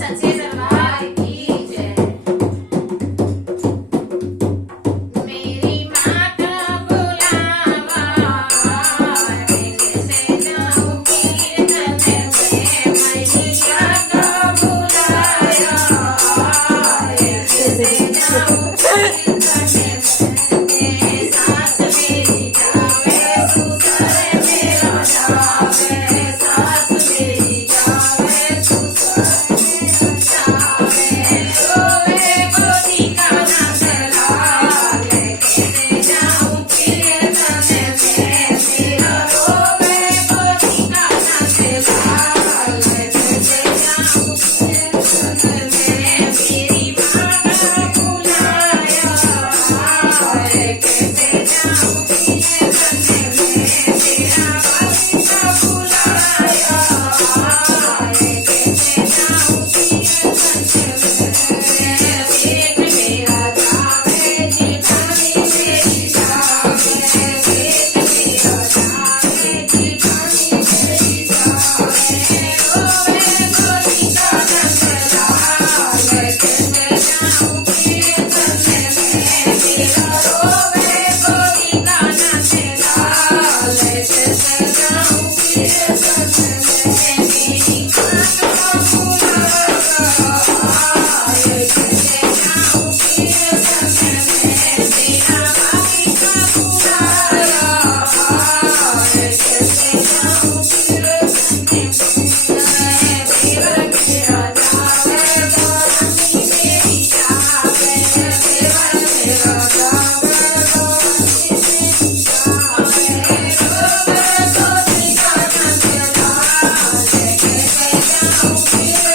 सच्चे दरबार की जय। मेरी मात बुलावा रे कैसे जाऊं कीर्तन में। मेरी मात बुलाया रे कैसे जाऊं कीर्तन में। सास मेरी जावे ससुर मेरा जावे। सास मेरी जावे ससुर मेरा जावे। रोवे गोदी का न चलावे कैसे जाऊं कीर्तन में। मेरा रोवे गोदी का न चलावे कैसे जाऊं कीर्तन में। मेरी माता बुलाया रे कैसे जाऊं कीर्तन में। मेरा बाबा बुलाया रे कैसे जाऊं कीर्तन में। पेट मेरा जावे जिठानी मेरी जावे। पेट मेरा जावे जिठानी मेरी जावे। रोवे गोदी का न चलावे कैसे जाऊं कीर्तन में। मेरा रोवे गोदी का न चलावे कैसे जाऊं कीर्तन में। मेरी माता बुलावा रे कैसे जाऊं कीर्तन में। मेरा बाबा बुलाया रे कैसे जाऊं कीर्तन में। देवर मेरा जावे गोरानी मेरी जावे। देवर मेरा जावे गोरानी मेरी जावे। रोवे गोदी का न चलावे कैसे जाऊं कीर्तन